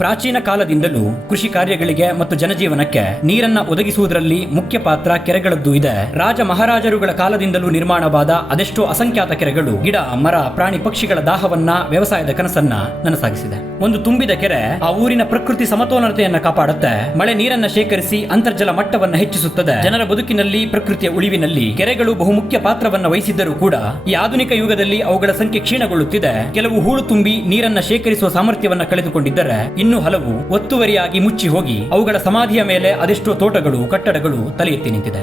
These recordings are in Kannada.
ಪ್ರಾಚೀನ ಕಾಲದಿಂದಲೂ ಕೃಷಿ ಕಾರ್ಯಗಳಿಗೆ ಮತ್ತು ಜನಜೀವನಕ್ಕೆ ನೀರನ್ನ ಒದಗಿಸುವುದರಲ್ಲಿ ಮುಖ್ಯ ಪಾತ್ರ ಕೆರೆಗಳದ್ದು ಇದೆ. ರಾಜ ಮಹಾರಾಜರುಗಳ ಕಾಲದಿಂದಲೂ ನಿರ್ಮಾಣವಾದ ಅದೆಷ್ಟೋ ಅಸಂಖ್ಯಾತ ಕೆರೆಗಳು ಗಿಡ ಮರ ಪ್ರಾಣಿ ಪಕ್ಷಿಗಳ ದಾಹವನ್ನ ವ್ಯವಸಾಯದ ಕನಸನ್ನ ನನಸಾಗಿಸಿದೆ. ಒಂದು ತುಂಬಿದ ಕೆರೆ ಆ ಊರಿನ ಪ್ರಕೃತಿ ಸಮತೋಲನತೆಯನ್ನ ಕಾಪಾಡುತ್ತೆ, ಮಳೆ ನೀರನ್ನ ಶೇಖರಿಸಿ ಅಂತರ್ಜಲ ಮಟ್ಟವನ್ನ ಹೆಚ್ಚಿಸುತ್ತದೆ. ಜನರ ಬದುಕಿನಲ್ಲಿ ಪ್ರಕೃತಿಯ ಉಳಿವಿನಲ್ಲಿ ಕೆರೆಗಳು ಬಹುಮುಖ್ಯ ಪಾತ್ರವನ್ನ ವಹಿಸಿದ್ದರೂ ಕೂಡ ಈ ಆಧುನಿಕ ಯುಗದಲ್ಲಿ ಅವುಗಳ ಸಂಖ್ಯೆ ಕ್ಷೀಣಗೊಳ್ಳುತ್ತಿದೆ. ಕೆಲವು ಹೂಳು ತುಂಬಿ ನೀರನ್ನ ಶೇಖರಿಸುವ ಸಾಮರ್ಥ್ಯವನ್ನ ಕಳೆದುಕೊಂಡಿದ್ದರೆ ಇನ್ನು ಹಲವು ಒತ್ತುವರಿಯಾಗಿ ಮುಚ್ಚಿ ಹೋಗಿ ಅವುಗಳ ಸಮಾಧಿಯ ಮೇಲೆ ಅದೆಷ್ಟೋ ತೋಟಗಳು ಕಟ್ಟಡಗಳು ತಲೆ ಎತ್ತಿ ನಿಂತಿದೆ.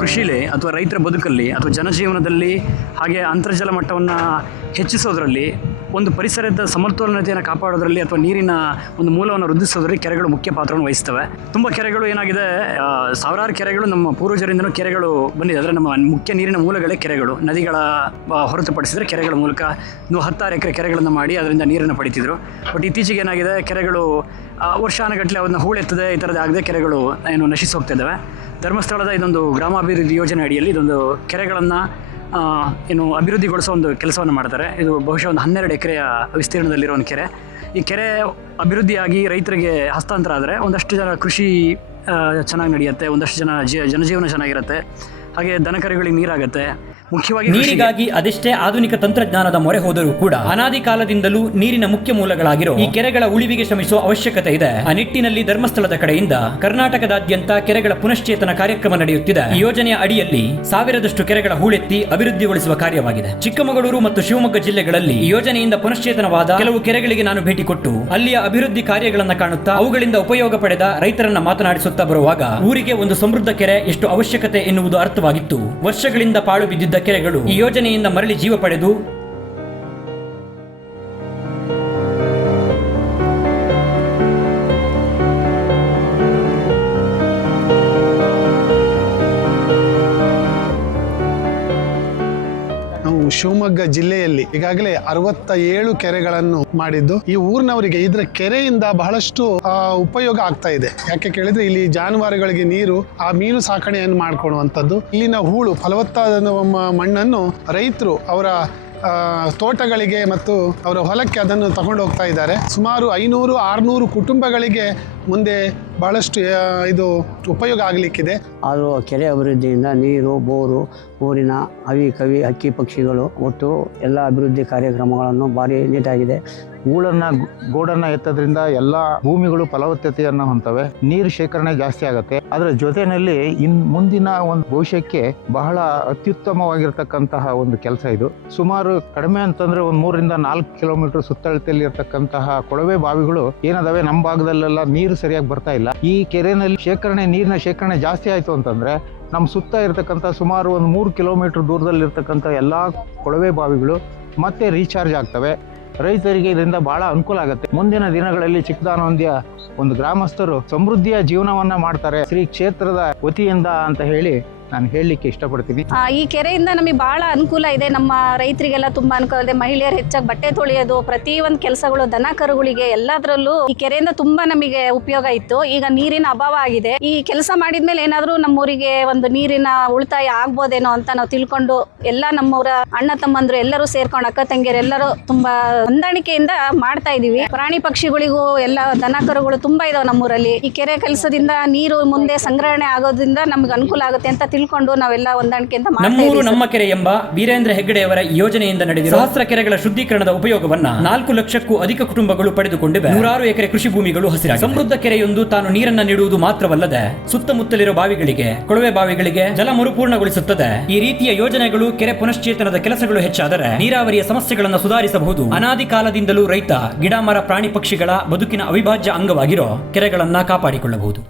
ಕೃಷಿಲಿ ಅಥವಾ ರೈತರ ಬದುಕಲ್ಲಿ ಅಥವಾ ಜನಜೀವನದಲ್ಲಿ ಹಾಗೆ ಅಂತರ್ಜಲ ಮಟ್ಟವನ್ನು ಹೆಚ್ಚಿಸೋದ್ರಲ್ಲಿ ಒಂದು ಪರಿಸರದ ಸಮತೋಲನತೆಯನ್ನು ಕಾಪಾಡೋದ್ರಲ್ಲಿ ಅಥವಾ ನೀರಿನ ಒಂದು ಮೂಲವನ್ನು ವೃದ್ಧಿಸೋದ್ರಲ್ಲಿ ಕೆರೆಗಳು ಮುಖ್ಯ ಪಾತ್ರವನ್ನು ವಹಿಸ್ತವೆ. ತುಂಬ ಕೆರೆಗಳು ಏನಾಗಿದೆ, ಸಾವಿರಾರು ಕೆರೆಗಳು ನಮ್ಮ ಪೂರ್ವಜರಿಂದನೂ ಕೆರೆಗಳು ಬಂದಿದೆ. ಅಂದರೆ ನಮ್ಮ ಮುಖ್ಯ ನೀರಿನ ಮೂಲಗಳೇ ಕೆರೆಗಳು. ನದಿಗಳ ಹೊರತುಪಡಿಸಿದರೆ ಕೆರೆಗಳ ಮೂಲಕ 10 ಎಕರೆ ಕೆರೆಗಳನ್ನು ಮಾಡಿ ಅದರಿಂದ ನೀರನ್ನು ಪಡಿತಿದ್ರು. ಬಟ್ ಇತ್ತೀಚೆಗೆ ಏನಾಗಿದೆ, ಕೆರೆಗಳು ವರ್ಷಾನುಗಟ್ಟಲೆ ಅದನ್ನ ಹೂಳೆತ್ತದೆ ಈ ಥರದ್ದು ಆಗದೆ ಕೆರೆಗಳು ನಶಿಸಿ ಹೋಗ್ತಾ ಇದ್ದಾವೆ. ಧರ್ಮಸ್ಥಳದ ಇದೊಂದು ಗ್ರಾಮಾಭಿವೃದ್ಧಿ ಯೋಜನೆ ಅಡಿಯಲ್ಲಿ ಇದೊಂದು ಕೆರೆಗಳನ್ನು ಅಭಿವೃದ್ಧಿಗೊಳಿಸೋ ಒಂದು ಕೆಲಸವನ್ನು ಮಾಡ್ತಾರೆ. ಇದು ಬಹುಶಃ ಒಂದು 12 ಎಕರೆಯ ವಿಸ್ತೀರ್ಣದಲ್ಲಿರೋ ಒಂದು ಕೆರೆ. ಈ ಕೆರೆ ಅಭಿವೃದ್ಧಿಯಾಗಿ ರೈತರಿಗೆ ಹಸ್ತಾಂತರ ಆದರೆ ಒಂದಷ್ಟು ಜನ ಕೃಷಿ ಚೆನ್ನಾಗಿ ನಡೆಯುತ್ತೆ, ಒಂದಷ್ಟು ಜನಜೀವನ ಚೆನ್ನಾಗಿರುತ್ತೆ, ಹಾಗೆ ದನಕರುಗಳಿಗೆ ನೀರಾಗುತ್ತೆ. ಮುಖ್ಯವಾಗಿ ನೀರಿಗಾಗಿ ಅದೆಷ್ಟೇ ಆಧುನಿಕ ತಂತ್ರಜ್ಞಾನದ ಮೊರೆ ಹೋದರೂ ಕೂಡ ಅನಾದಿ ಕಾಲದಿಂದಲೂ ನೀರಿನ ಮುಖ್ಯ ಮೂಲಗಳಾಗಿರೋ ಈ ಕೆರೆಗಳ ಉಳಿವಿಗೆ ಶ್ರಮಿಸುವ ಅವಶ್ಯಕತೆ ಇದೆ. ಆ ನಿಟ್ಟಿನಲ್ಲಿ ಧರ್ಮಸ್ಥಳದ ಕಡೆಯಿಂದ ಕರ್ನಾಟಕದಾದ್ಯಂತ ಕೆರೆಗಳ ಪುನಶ್ಚೇತನ ಕಾರ್ಯಕ್ರಮ ನಡೆಯುತ್ತಿದೆ. ಈ ಯೋಜನೆಯ ಅಡಿಯಲ್ಲಿ 1000ದಷ್ಟು ಕೆರೆಗಳ ಹೂಳೆತ್ತಿ ಅಭಿವೃದ್ಧಿಗೊಳಿಸುವ ಕಾರ್ಯವಾಗಿದೆ. ಚಿಕ್ಕಮಗಳೂರು ಮತ್ತು ಶಿವಮೊಗ್ಗ ಜಿಲ್ಲೆಗಳಲ್ಲಿ ಈ ಯೋಜನೆಯಿಂದ ಪುನಶ್ಚೇತನವಾದ ಕೆಲವು ಕೆರೆಗಳಿಗೆ ನಾನು ಭೇಟಿ ಕೊಟ್ಟು ಅಲ್ಲಿಯ ಅಭಿವೃದ್ಧಿ ಕಾರ್ಯಗಳನ್ನು ಕಾಣುತ್ತಾ ಅವುಗಳಿಂದ ಉಪಯೋಗ ಪಡೆದ ರೈತರನ್ನ ಮಾತನಾಡಿಸುತ್ತಾ ಬರುವಾಗ ಊರಿಗೆ ಒಂದು ಸಮೃದ್ಧ ಕೆರೆ ಎಷ್ಟು ಅವಶ್ಯಕತೆ ಎನ್ನುವುದು ಅರ್ಥವಾಗಿತ್ತು. ವರ್ಷಗಳಿಂದ ಪಾಳು ಬಿದ್ದಿದ್ದ ಕೆರೆಗಳು ಈ ಯೋಜನೆಯಿಂದ ಮರಳಿ ಜೀವ ಪಡೆದು ಶಿವಮೊಗ್ಗ ಜಿಲ್ಲೆಯಲ್ಲಿ ಈಗಾಗಲೇ 67 ಕೆರೆಗಳನ್ನು ಮಾಡಿದ್ದು ಈ ಊರಿನವರಿಗೆ ಇದರ ಕೆರೆಯಿಂದ ಬಹಳಷ್ಟು ಉಪಯೋಗ ಆಗ್ತಾ ಇದೆ. ಯಾಕೆ ಕೇಳಿದ್ರೆ ಇಲ್ಲಿ ಜಾನುವಾರುಗಳಿಗೆ ನೀರು, ಆ ಮೀನು ಸಾಕಣೆಯನ್ನು ಮಾಡ್ಕೊಳ್ಳುವಂಥದ್ದು, ಇಲ್ಲಿನ ಹೂಳು ಫಲವತ್ತಾದ ಮಣ್ಣನ್ನು ರೈತರು ಅವರ ತೋಟಗಳಿಗೆ ಮತ್ತು ಅವರ ಹೊಲಕ್ಕೆ ಅದನ್ನು ತಗೊಂಡು ಹೋಗ್ತಾ ಇದ್ದಾರೆ. ಸುಮಾರು 500-600 ಕುಟುಂಬಗಳಿಗೆ ಮುಂದೆ ಬಹಳಷ್ಟು ಇದು ಉಪಯೋಗ ಆಗಲಿಕ್ಕಿದೆ. ಆದರೂ ಕೆರೆ ಅಭಿವೃದ್ಧಿಯಿಂದ ನೀರು, ಬೋರು, ಊರಿನ ಅವಿ ಕವಿ ಹಕ್ಕಿ ಪಕ್ಷಿಗಳು ಒಟ್ಟು ಎಲ್ಲ ಅಭಿವೃದ್ಧಿ ಕಾರ್ಯಕ್ರಮಗಳನ್ನು ಭಾರಿ ನೀಟಾಗಿದೆ. ಗೋಡನ್ನು ಎತ್ತೋದ್ರಿಂದ ಎಲ್ಲ ಭೂಮಿಗಳು ಫಲವತ್ತತೆಯನ್ನು ಹೊಂದವೆ, ನೀರು ಶೇಖರಣೆ ಜಾಸ್ತಿ ಆಗುತ್ತೆ. ಅದರ ಜೊತೆಯಲ್ಲಿ ಮುಂದಿನ ಒಂದು ಭವಿಷ್ಯಕ್ಕೆ ಬಹಳ ಅತ್ಯುತ್ತಮವಾಗಿರ್ತಕ್ಕಂತಹ ಒಂದು ಕೆಲಸ ಇದು. ಸುಮಾರು ಕಡಿಮೆ ಅಂತಂದ್ರೆ ಒಂದು 3-4 ಕಿಲೋಮೀಟರ್ ಸುತ್ತಳತೆಯಲ್ಲಿ ಇರತಕ್ಕಂತಹ ಕೊಳವೆ ಬಾವಿಗಳು ಏನದಾವೆ ನಮ್ಮ ಭಾಗದಲ್ಲೆಲ್ಲ ನೀರು ಸರಿಯಾಗಿ ಬರ್ತಾ ಇಲ್ಲ. ಈ ಕೆರೆಯಲ್ಲಿ ನೀರಿನ ಶೇಖರಣೆ ಜಾಸ್ತಿ ಆಯ್ತು ಅಂತಂದ್ರೆ ನಮ್ಮ ಸುತ್ತ ಇರತಕ್ಕಂಥ ಸುಮಾರು ಒಂದು 3 ಕಿಲೋಮೀಟರ್ ದೂರದಲ್ಲಿ ಇರ್ತಕ್ಕಂಥ ಎಲ್ಲ ಕೊಳವೆ ಬಾವಿಗಳು ಮತ್ತೆ ರೀಚಾರ್ಜ್ ಆಗ್ತವೆ. ರೈತರಿಗೆ ಇದರಿಂದ ಬಹಳ ಅನುಕೂಲ ಆಗುತ್ತೆ. ಮುಂದಿನ ದಿನಗಳಲ್ಲಿ ಚಿಕ್ಕದಾನಹೊಂದಿಯ ಒಂದು ಗ್ರಾಮಸ್ಥರು ಸಮೃದ್ಧಿಯ ಜೀವನವನ್ನ ಮಾಡ್ತಾರೆ ಶ್ರೀ ಕ್ಷೇತ್ರದ ವತಿಯಿಂದ ಅಂತ ಹೇಳಿ ನಾನು ಹೇಳಲಿಕ್ಕೆ ಇಷ್ಟಪಡ್ತೀನಿ. ಈ ಕೆರೆಯಿಂದ ನಮಗೆ ಬಹಳ ಅನುಕೂಲ ಇದೆ. ನಮ್ಮ ರೈತರಿಗೆಲ್ಲ ತುಂಬಾ ಅನುಕೂಲ ಇದೆ. ಮಹಿಳೆಯರು ಹೆಚ್ಚಾಗಿ ಬಟ್ಟೆ ತೊಳೆಯೋದು, ಪ್ರತಿ ಒಂದು ಕೆಲಸಗಳು, ದನ ಕರುಗಳಿಗೆ ಎಲ್ಲದರಲ್ಲೂ ಈ ಕೆರೆಯಿಂದ ತುಂಬಾ ನಮಗೆ ಉಪಯೋಗ ಇತ್ತು. ಈಗ ನೀರಿನ ಅಭಾವ ಆಗಿದೆ. ಈ ಕೆಲಸ ಮಾಡಿದ್ಮೇಲೆ ಏನಾದರೂ ನಮ್ಮೂರಿಗೆ ಒಂದು ನೀರಿನ ಉಳಿತಾಯ ಆಗ್ಬೋದೇನೋ ಅಂತ ನಾವು ತಿಳ್ಕೊಂಡು ಎಲ್ಲ ನಮ್ಮೂರ ಅಣ್ಣ ತಮ್ಮಂದ್ರು ಎಲ್ಲರೂ ಸೇರ್ಕೊಂಡು, ಅಕ್ಕ ತಂಗಿಯರು ಎಲ್ಲರೂ ತುಂಬಾ ಹೊಂದಾಣಿಕೆಯಿಂದ ಮಾಡ್ತಾ ಇದೀವಿ. ಪ್ರಾಣಿ ಪಕ್ಷಿಗಳಿಗೂ ಎಲ್ಲ ದನ ಕರುಗಳು ತುಂಬಾ ಇದಾವೆ ನಮ್ಮೂರಲ್ಲಿ. ಈ ಕೆರೆ ಕೆಲಸದಿಂದ ನೀರು ಮುಂದೆ ಸಂಗ್ರಹಣೆ ಆಗೋದ್ರಿಂದ ನಮ್ಗೆ ಅನುಕೂಲ ಆಗುತ್ತೆ ಅಂತ ತಿಳ್ಕೊಂಡು ನಾವೆಲ್ಲ ಹೊಂದಾಣಿಕೆಯಿಂದ ನಮ್ಮೂರು ನಮ್ಮ ಕೆರೆ ಎಂಬ ವೀರೇಂದ್ರ ಹೆಗ್ಗಡೆಯವರ ಯೋಜನೆಯಿಂದ ನಡೆದಿರುವ ಸಹಸ್ರ ಕೆರೆಗಳ ಶುದ್ಧೀಕರಣದ ಉಪಯೋಗವನ್ನ 4 ಲಕ್ಷಕ್ಕೂ ಅಧಿಕ ಕುಟುಂಬಗಳು ಪಡೆದುಕೊಂಡಿವೆ. 106 ಎಕರೆ ಕೃಷಿ ಭೂಮಿಗಳು ಹಸಿರಾಗಿದೆ. ಸಮೃದ್ಧ ಕೆರೆಯೊಂದು ತಾನು ನೀರನ್ನ ನೀಡುವುದು ಮಾತ್ರವಲ್ಲದೆ ಸುತ್ತಮುತ್ತಲಿರುವ ಬಾವಿಗಳಿಗೆ, ಕೊಳವೆ ಬಾವಿಗಳಿಗೆ ಜಲ ಮರುಪೂರ್ಣಗೊಳಿಸುತ್ತದೆ. ಈ ರೀತಿಯ ಯೋಜನೆಗಳು, ಕೆರೆ ಪುನಶ್ಚೇತನದ ಕೆಲಸಗಳು ಹೆಚ್ಚಾದರೆ ನೀರಾವರಿಯ ಸಮಸ್ಯೆಗಳನ್ನು ಸುಧಾರಿಸಬಹುದು. ಅನಾದಿ ಕಾಲದಿಂದಲೂ ರೈತ ಗಿಡ ಮರ ಪ್ರಾಣಿ ಪಕ್ಷಿಗಳ ಬದುಕಿನ ಅವಿಭಾಜ್ಯ ಅಂಗವಾಗಿರೋ ಕೆರೆಗಳನ್ನ ಕಾಪಾಡಿಕೊಳ್ಳಬಹುದು.